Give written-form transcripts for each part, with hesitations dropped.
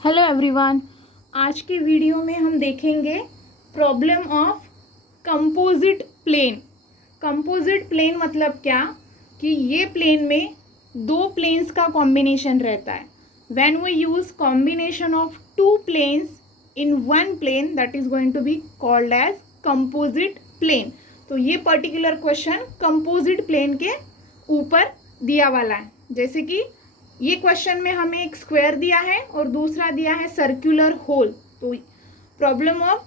Hello everyone. आज के video में हम देखेंगे problem of composite plane. Composite plane मतलब क्या कि ये प्लेन में दो प्लेन्स का कॉम्बिनेशन रहता है। When we use combination of two planes in one plane that is going to be called as composite plane. तो ये पर्टिकुलर क्वेश्चन कंपोजिट प्लेन के ऊपर दिया वाला है। जैसे कि ये क्वेश्चन में हमें एक स्क्वायर दिया है और दूसरा दिया है सर्कुलर होल। तो problem of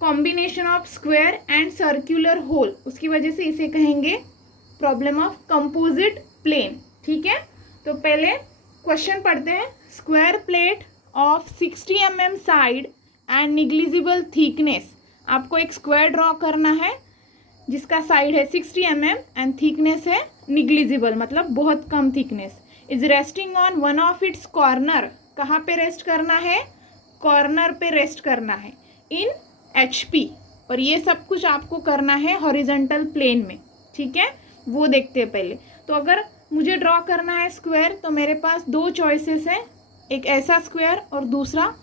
combination of square and circular hole, उसकी वजह से इसे कहेंगे प्रॉब्लम ऑफ कंपोजिट प्लेन। ठीक है, तो पहले क्वेश्चन पढ़ते हैं। Square plate of 60 mm side and negligible thickness. आपको एक स्क्वायर ड्रॉ करना है जिसका साइड है 60 mm एंड थिकनेस है निग्लिजिबल, मतलब बहुत कम thickness. Is resting on one of its corner. कहाँ पे रेस्ट करना है? कॉर्नर पे रेस्ट करना है इन HP। और ये सब कुछ आपको करना है हॉरिजॉन्टल प्लेन में। ठीक है, वो देखते हैं पहले। तो अगर मुझे ड्रॉ करना है स्क्वायर तो मेरे पास दो चॉइसेस हैं, एक ऐसा स्क्वायर और दूसरा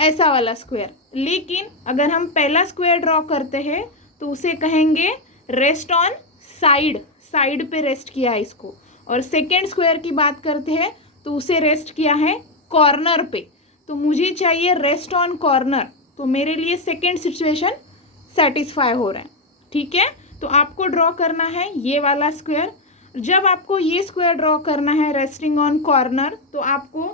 ऐसा वाला स्क्वायर। लेकिन अगर हम पहला स्क्वायर ड्रॉ करते हैं तो उसे कहेंगे रेस्ट ऑन साइड, साइड पे रेस्ट किया है इसको। और सेकेंड स्क्वायर की बात करते हैं तो उसे रेस्ट किया है कॉर्नर पे। तो मुझे चाहिए रेस्ट ऑन कॉर्नर, तो मेरे लिए सेकेंड सिचुएशन सेटिस्फाई हो रहा है। ठीक है, तो आपको ड्रॉ करना है ये वाला स्क्वायर। जब आपको ये स्क्वायर ड्रॉ करना है रेस्टिंग ऑन कॉर्नर तो आपको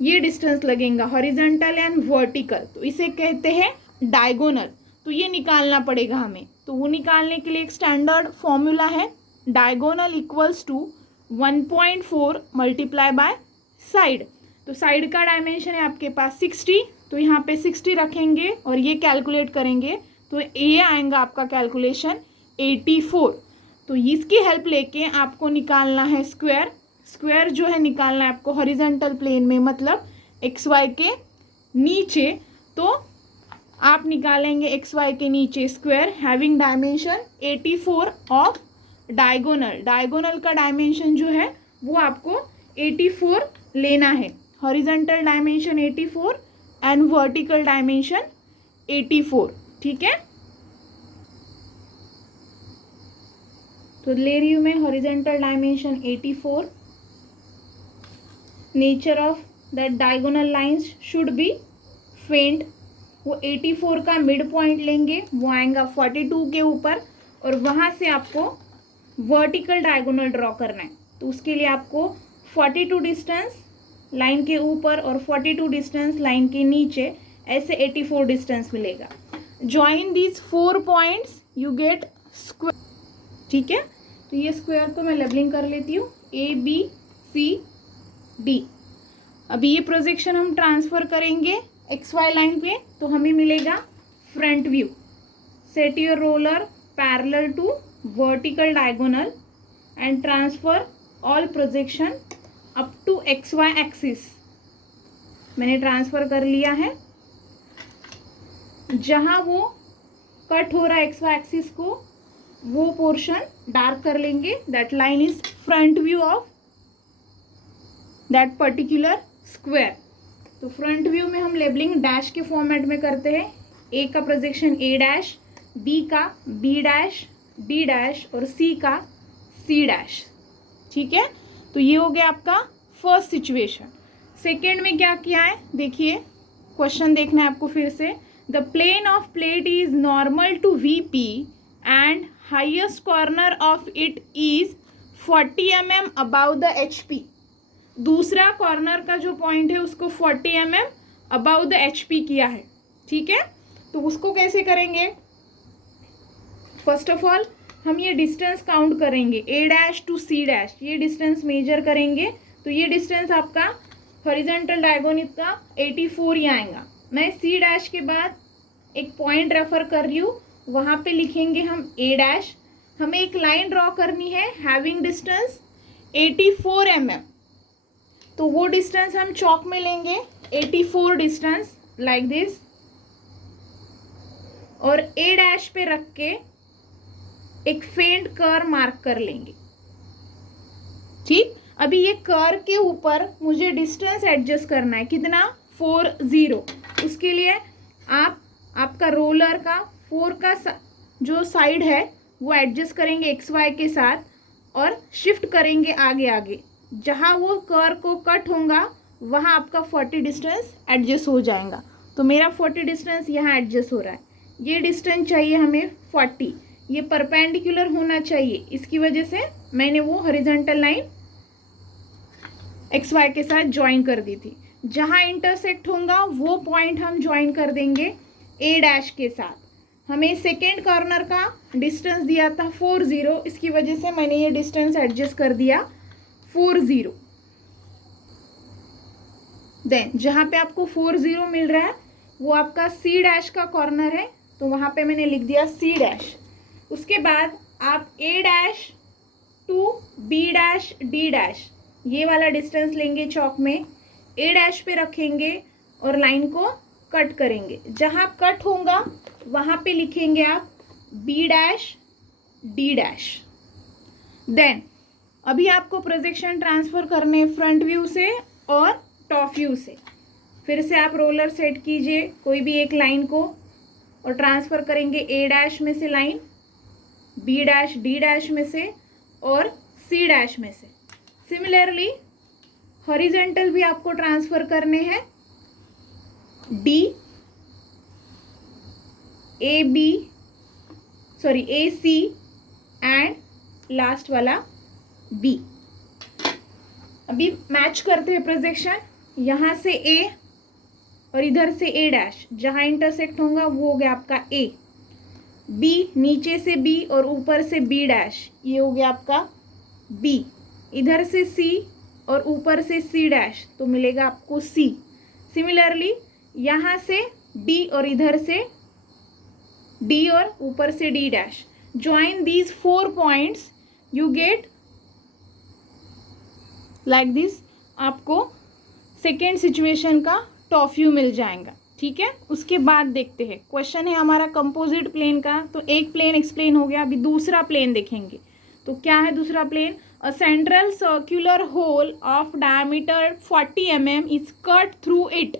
ये डिस्टेंस लगेगा हॉरिजॉन्टल एंड वर्टिकल, तो इसे कहते हैं डायगोनल। तो ये निकालना पड़ेगा हमें। तो वो निकालने के लिए एक स्टैंडर्ड फॉर्मूला है, diagonal equals to 1.4 multiply by side. तो साइड का डायमेंशन है आपके पास 60, तो यहाँ पे 60 रखेंगे और ये कैलकुलेट करेंगे तो ये आएगा आपका कैलकुलेशन 84। तो इसकी हेल्प लेके आपको निकालना है स्क्वायर। स्क्वायर जो है निकालना है आपको हॉरिजॉन्टल प्लेन में, मतलब XY के नीचे। तो आप निकालेंगे XY के नीचे square having dimension 84 of diagonal. Diagonal का डायमेंशन जो है वो आपको 84 लेना है। Horizontal dimension 84 and vertical dimension 84। ठीक है, तो ले रही हूँ मैं horizontal dimension 84। Nature of that diagonal lines should be फेंट। वो 84 का मिड पॉइंट लेंगे, वो आएगा 42 के ऊपर, और वहाँ से आपको वर्टिकल डायगोनल ड्रॉ करना है। तो उसके लिए आपको 42 डिस्टेंस लाइन के ऊपर और 42 डिस्टेंस लाइन के नीचे, ऐसे 84 डिस्टेंस मिलेगा। Join these 4 points you get square. ठीक है, तो ये स्क्वायर को मैं लेबलिंग कर लेती हूँ ABCD। अभी ये प्रोजेक्शन हम ट्रांसफर करेंगे XY लाइन पे, तो हमें मिलेगा front view. Set your roller parallel to vertical diagonal and transfer all projection up to XY axis। मैंने ट्रांसफर कर लिया है। जहाँ वो कट हो रहा है XY एक्सिस को, वो पोर्शन डार्क कर लेंगे। That line is front view of that particular square. तो फ्रंट व्यू में हम लेबलिंग डैश के फॉर्मेट में करते हैं। A का प्रोजेक्शन A डैश, B का B डैश, D डैश और C का C डैश। ठीक है, तो ये हो गया आपका फर्स्ट सिचुएशन। सेकेंड में क्या किया है देखिए, क्वेश्चन देखना है आपको फिर से। The plane of plate is normal to VP and highest corner of it is 40 mm about the HP। दूसरा कॉर्नर का जो पॉइंट है उसको 40 mm अबाउ द HP किया है। ठीक है, तो उसको कैसे करेंगे? फर्स्ट ऑफ ऑल हम ये डिस्टेंस काउंट करेंगे A dash to C dash, ये डिस्टेंस मेजर करेंगे। तो ये डिस्टेंस आपका हॉरिजॉन्टल डायगोनल का 84 ही आएगा। मैं C डैश के बाद एक पॉइंट रेफर कर रही हूँ, वहाँ पे लिखेंगे हम A डैश। हमें एक लाइन ड्रॉ करनी है हैविंग डिस्टेंस 84 mm। तो वो डिस्टेंस हम चॉक में लेंगे 84 डिस्टेंस लाइक दिस, और A डैश पे रख के एक फेंट कर मार्क कर लेंगे। ठीक, अभी ये कर के ऊपर मुझे डिस्टेंस एडजस्ट करना है, कितना? 40। उसके लिए आपका रोलर का 4 का जो साइड है वो एडजस्ट करेंगे XY के साथ और शिफ्ट करेंगे आगे आगे। जहाँ वो कर्व को कट होगा वहाँ आपका 40 डिस्टेंस एडजस्ट हो जाएगा। तो मेरा 40 डिस्टेंस यहाँ एडजस्ट हो रहा है। ये डिस्टेंस चाहिए हमें 40, ये परपेंडिकुलर होना चाहिए, इसकी वजह से मैंने वो हॉरिजॉन्टल लाइन XY के साथ ज्वाइन कर दी थी। जहाँ इंटरसेक्ट होगा वो पॉइंट हम ज्वाइन कर देंगे A' के साथ। हमें सेकेंड कॉर्नर का डिस्टेंस दिया था 40, इसकी वजह से मैंने ये डिस्टेंस एडजस्ट कर दिया 40। देन जहाँ पे आपको 40 मिल रहा है वो आपका C' का कॉर्नर है, तो वहाँ पे मैंने लिख दिया C'। उसके बाद आप A' टू B' D' ये वाला डिस्टेंस लेंगे चौक में, A' पे रखेंगे और लाइन को कट करेंगे। जहाँ कट होगा वहाँ पे लिखेंगे आप B' D'। देन अभी आपको प्रोजेक्शन ट्रांसफ़र करने फ्रंट व्यू से और टॉप व्यू से। फिर से आप रोलर सेट कीजिए कोई भी एक लाइन को और ट्रांसफ़र करेंगे A' में से लाइन, B' D' में से और C' में से। सिमिलरली हॉरिजेंटल भी आपको ट्रांसफ़र करने हैं AC एंड लास्ट वाला B। अभी मैच करते हैं प्रोजेक्शन। यहाँ से A और इधर से A', जहाँ इंटरसेक्ट होगा वो हो गया आपका A। B नीचे से B और ऊपर से B', ये हो गया आपका B। इधर से C और ऊपर से C', तो मिलेगा आपको C। सिमिलरली यहाँ से D और इधर से D और ऊपर से D'। Join these 4 points, you get like this. आपको सेकेंड सिचुएशन का टॉप व्यू मिल जाएगा। ठीक है, उसके बाद देखते हैं क्वेश्चन है हमारा कंपोजिट प्लेन का। तो एक प्लेन एक्सप्लेन हो गया, अभी दूसरा प्लेन देखेंगे। तो क्या है दूसरा plane? A central circular hole of diameter 40 mm is cut through it.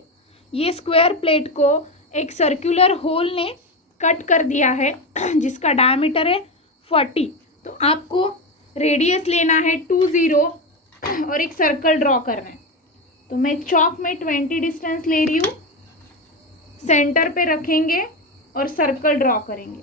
ये स्क्वायर प्लेट को एक सर्कुलर होल ने कट कर दिया है जिसका डायमीटर है 40। तो आपको रेडियस लेना है 20 और एक सर्कल ड्रॉ करना है। तो मैं चॉक में 20 डिस्टेंस ले रही हूँ, सेंटर पे रखेंगे और सर्कल ड्रॉ करेंगे।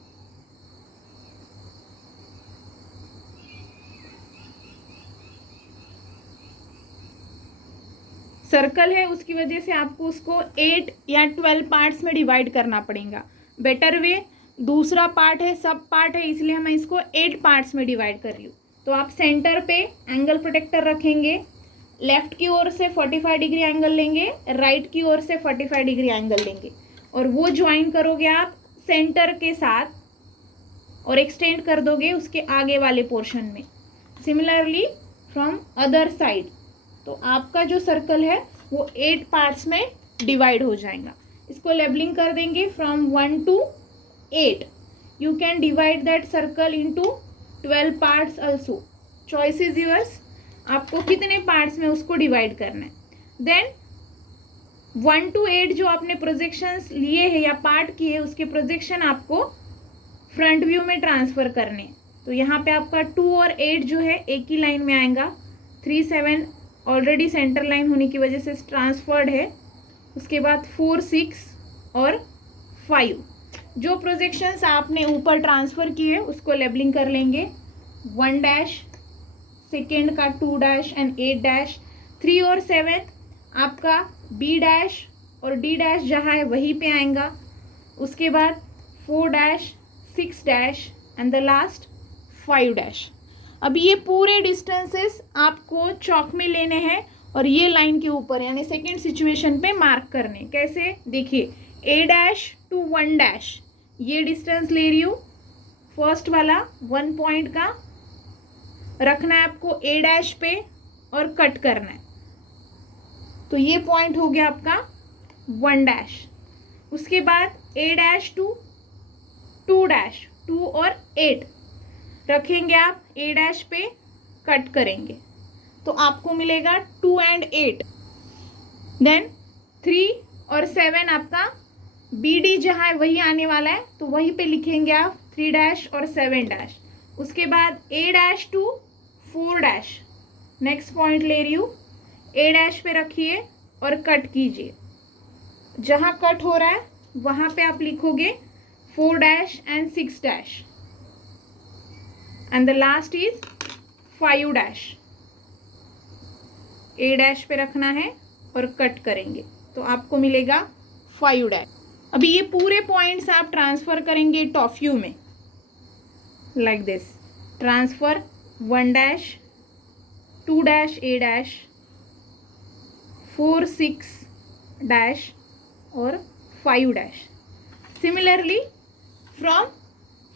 सर्कल है उसकी वजह से आपको उसको 8 या 12 पार्ट्स में डिवाइड करना पड़ेगा। बेटर वे दूसरा पार्ट है, सब पार्ट है, इसलिए मैं इसको 8 पार्ट्स में डिवाइड कर रही हूँ। तो आप सेंटर पे एंगल प्रोटेक्टर रखेंगे, लेफ्ट की ओर से 45 डिग्री एंगल लेंगे, राइट की ओर से 45 डिग्री एंगल लेंगे और वो ज्वाइन करोगे आप सेंटर के साथ और एक्सटेंड कर दोगे उसके आगे वाले पोर्शन में। सिमिलरली फ्रॉम अदर साइड, तो आपका जो सर्कल है वो 8 पार्ट्स में डिवाइड हो जाएगा। इसको लेबलिंग कर देंगे from 1 to 8। You can divide that circle into 12 parts also, choice is yours. आपको कितने पार्ट्स में उसको डिवाइड करना है। देन 1 to 8 जो आपने प्रोजेक्शंस लिए हैं या पार्ट किए उसके प्रोजेक्शन आपको फ्रंट व्यू में ट्रांसफ़र करने हैं। तो यहाँ पे आपका 2 और 8 जो है एक ही लाइन में आएगा। 3, 7 ऑलरेडी सेंटर लाइन होने की वजह से ट्रांसफर्ड है। उसके बाद 4, 6 और 5 जो प्रोजेक्शंस आपने ऊपर ट्रांसफ़र किए उसको लेबलिंग कर लेंगे। 1 सेकेंड का 2 एंड 8 3 और 7 आपका B' और D' जहाँ है वहीं पे आएगा। उसके बाद 4 6 एंड द लास्ट 5। अभी ये पूरे डिस्टेंसेस आपको चौक में लेने हैं और ये लाइन के ऊपर यानी सेकेंड सिचुएशन पे मार्क करने। कैसे देखिए, A' to 1 ये डिस्टेंस ले रही हूँ। फर्स्ट वाला 1 पॉइंट का रखना है आपको A' पे और कट करना है। तो ये पॉइंट हो गया आपका 1। उसके बाद A' to 2 और 8 रखेंगे आप A' पे, कट करेंगे तो आपको मिलेगा 2 and 8। देन 3 और 7 आपका BD जहाँ है वही आने वाला है, तो वहीं पे लिखेंगे आप 3 डैश और 7 डैश। उसके बाद A dash to 4 dash, next point ले रही हूँ, A डैश पे रखिए और कट कीजिए। जहाँ कट हो रहा है वहाँ पे आप लिखोगे 4 dash and 6 dash and the last is 5 dash. A dash पे रखना है और कट करेंगे तो आपको मिलेगा 5 डैश। अभी ये पूरे पॉइंट्स आप ट्रांसफ़र करेंगे टॉप व्यू में, like this, transfer 1 dash 2 dash A dash 4 6 dash और 5 dash. Similarly from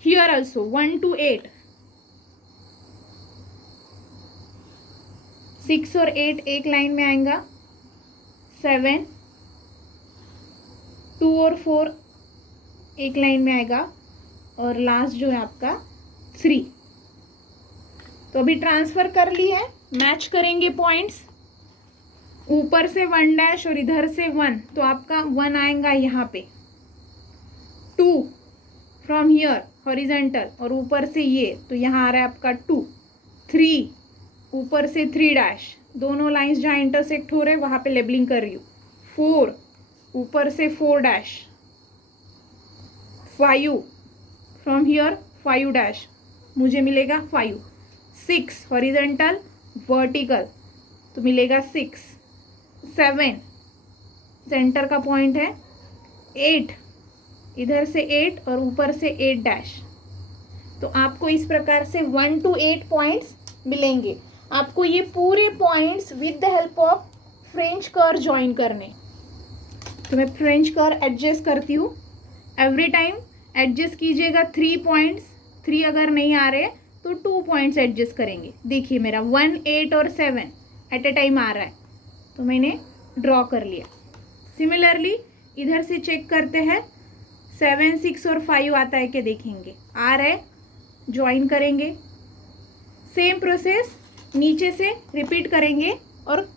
here also 1 to 8, 6 और 8 एक लाइन में आएगा, 7 2 और 4 एक लाइन में आएगा और लास्ट जो है आपका 3। तो अभी ट्रांसफ़र कर ली है, मैच करेंगे पॉइंट्स, ऊपर से 1 डैश और इधर से 1, तो आपका 1 आएगा यहाँ पे, 2 फ्रॉम हियर हॉरिजेंटल और ऊपर से ये, तो यहाँ आ रहा है आपका 2, 3 ऊपर से 3 डैश, दोनों लाइंस जहाँ इंटरसेक्ट हो रहे हैं वहाँ पे लेबलिंग कर रही हूँ, 4 ऊपर से 4 डैश, 5 फ्रॉम हियर 5 डैश, मुझे मिलेगा 5, 6 हॉरिजेंटल वर्टिकल तो मिलेगा 6, 7 सेंटर का पॉइंट है, 8 इधर से 8 और ऊपर से 8 डैश। तो आपको इस प्रकार से 1 to 8 पॉइंट्स मिलेंगे। आपको ये पूरे points with the help of French curve join करने। तो मैं फ्रेंच कर्व एडजस्ट करती हूँ, एवरी टाइम एडजस्ट कीजिएगा 3 पॉइंट्स, 3 अगर नहीं आ रहे तो 2 पॉइंट्स एडजस्ट करेंगे। देखिए मेरा 1 8 और 7 एट ए टाइम आ रहा है तो मैंने ड्रॉ कर लिया। सिमिलरली इधर से चेक करते हैं, 7 6 और 5 आता है क्या, देखेंगे आ रहा है, ज्वाइन करेंगे। सेम प्रोसेस नीचे से रिपीट करेंगे और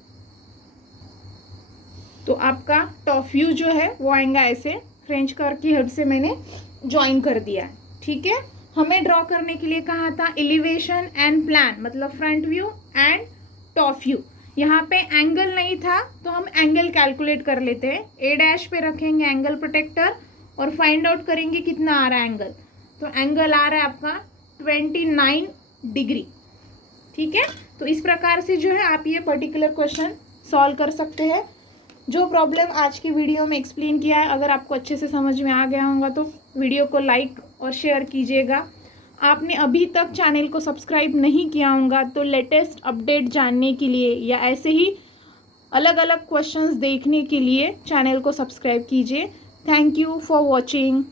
तो आपका टॉप व्यू जो है वो आएगा ऐसे। फ्रेंच कर्व की हेल्प से मैंने ज्वाइन कर दिया है, ठीक है। हमें ड्रॉ करने के लिए कहा था एलिवेशन एंड प्लान, मतलब front view and top view. यहाँ पे एंगल नहीं था तो हम एंगल कैलकुलेट कर लेते हैं। A डैश पे रखेंगे एंगल प्रोटेक्टर और फाइंड आउट करेंगे कितना आ रहा है एंगल। तो एंगल आ रहा है आपका 29 डिग्री, ठीक है। तो इस प्रकार से जो है आप ये पर्टिकुलर क्वेश्चन सॉल्व कर सकते हैं। जो प्रॉब्लम आज की वीडियो में एक्सप्लेन किया है, अगर आपको अच्छे से समझ में आ गया होगा तो वीडियो को लाइक और शेयर कीजिएगा। आपने अभी तक चैनल को सब्सक्राइब नहीं किया होगा तो लेटेस्ट अपडेट जानने के लिए या ऐसे ही अलग अलग क्वेश्चंस देखने के लिए चैनल को सब्सक्राइब कीजिए। Thank you for watching.